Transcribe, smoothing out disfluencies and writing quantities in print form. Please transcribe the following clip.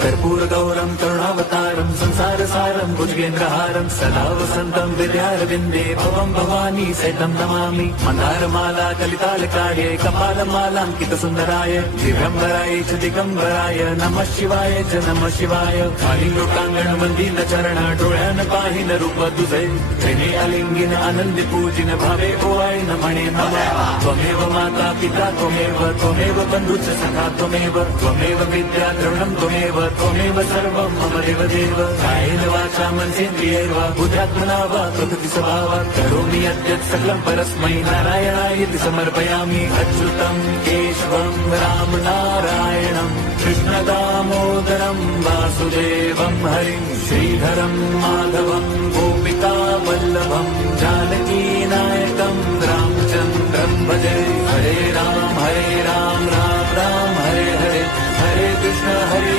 कर्पूरगौरं करुणावतारं संसारसारं भुजगेन्द्रहारं सदा वसन्तं विद्यारविन्दे भवं भवानी सहितं नमामि। मन्दारमाला कलितालकाय कपालमालाङ्कितसुन्दराय दिव्यम्बराय च दिगम्बराय नमः शिवाय च नमः शिवाय। कालिङ्गोटाङ्गण मन्दिर चरण डोळ्यान पाहिन रूप तुझे प्रेमे अलिंगिन आनंदी पूजिन भावे ओवाळीन म्हणे नमः। त्वमेव माता पिता त्वमेव बन्धुश्च सखा त्वमेव विद्या द्रविणं त्वमेव सर्वं मम देवदेव। कायेन वाचा मनसेन्द्रियैर्वा बुद्ध्यात्मना वा प्रकृति स्वभावात् करोमि यद्यत् सकलं परस्मै नारायणायेति समर्पयामि। अच्युतं केशवं राम नारायणं कृष्णदामोदरं वासुदेवं हरिं श्रीधरं माधवं गोपिका वल्लभं जानकीनायकं रामचन्द्रं भजे। हरे राम राम राम हरे हरे हरे कृष्ण हरे